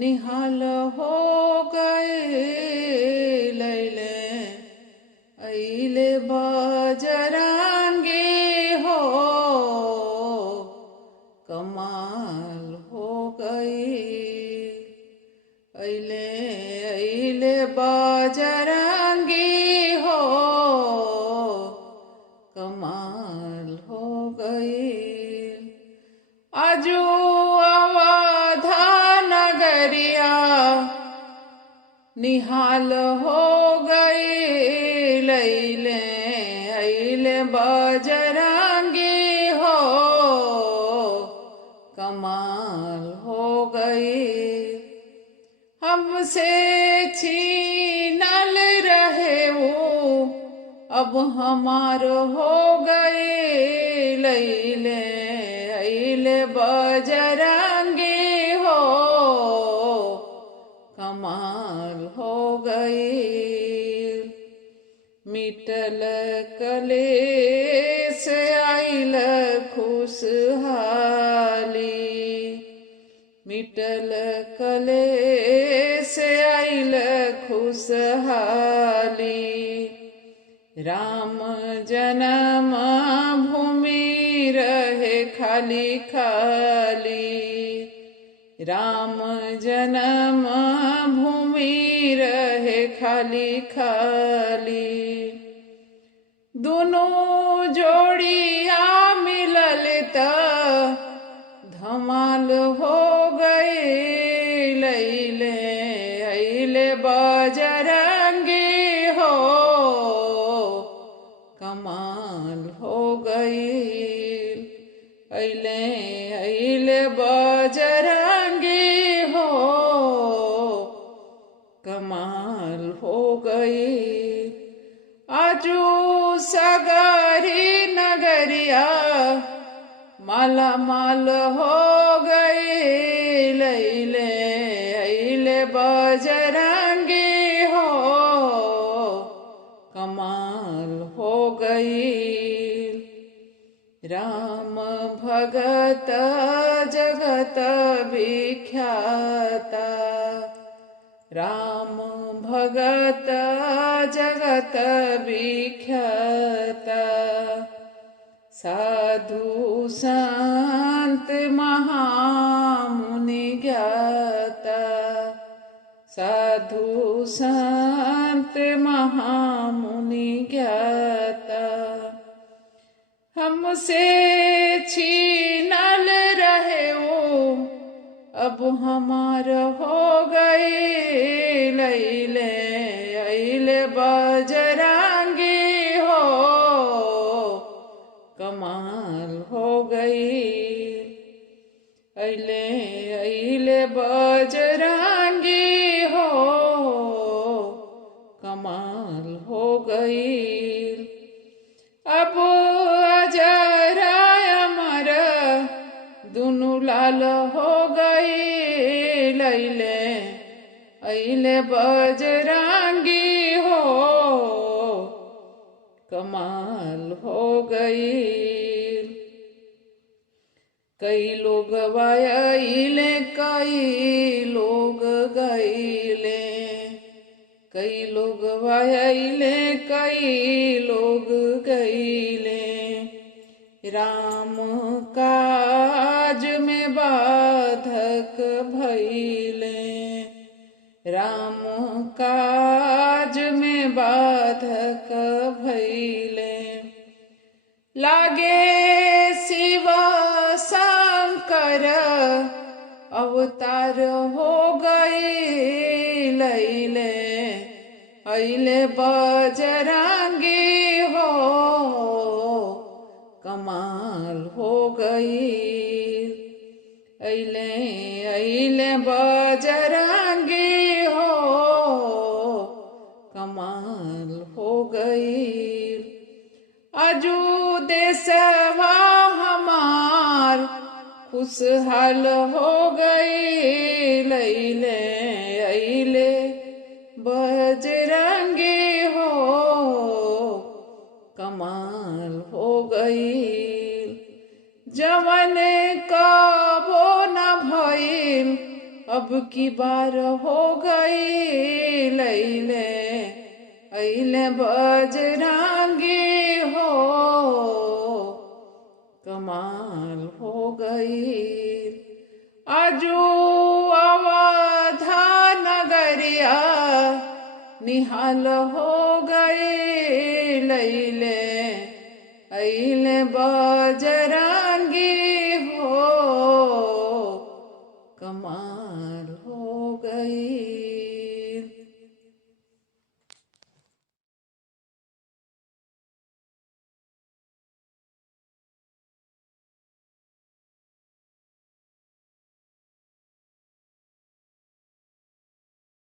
निहाल हो गए लैले ऐले बजरंगी हो कमाल हो गई ऐले ऐले बजरंगी हो कमाल हो गई आजू अवधा नगरिया निहाल हो गई लैले ऐले बजरंगी हो कमाल हो गई हमसे छीनल रहे वो अब हमार हो गए लैले ऐले बजरंगी हो कमाल हो गई मिटल कलेस आइल खुशहाली मिटल कलेस आइल खुशहाली राम जन्म भूमि रहे खाली खाली राम जन्म भूमि रहे खाली खाली दोनों जोड़िया मिलल त धमाल हो गए लैले ऐले बजरंगी हो कमाल हो गई ऐले ऐले बजरंगी हो कमाल हो गई आजू सगरी नगरिया माला माल हो गई लैले ऐले बजरंगी हो कमाल हो गई राम भगत जगत विख्याता राम भगत जगत विख्याता साधु संत महामुनि ज्ञाता साधु संत महामुनि ज्ञाता हमसे छीनल रहे वो अब हमार हो गए लैले ऐले बजरंगी हो कमाल हो गई ऐले ऐले बजरंगी हो कमाल हो गई अब अजरा अमर दुनु लाल हो गई लैले ऐले बजरंगी हो कमाल हो गई कई लोग वायले कई लोग गईले कई लोग वायले कई लोग गईले राम काज में बाधक भइले राम काज में बाधक भइले लागे शिव शंकर अवतार हो गए लैले ऐले बजरंगी हो कमाल हो गई ऐले ऐले बजरंगी हो कमाल हो गई आजू देशवा हमार खुशहाल हो गई लैले ऐले बजरंगी हो कमाल हो गई जवन कबो न भइल अब की बार हो गई लैले अइले बजरंगी हो, कमाल हो गई। आजू अवधा नगरिया निहाल हो गए लैले अइले बजरंगी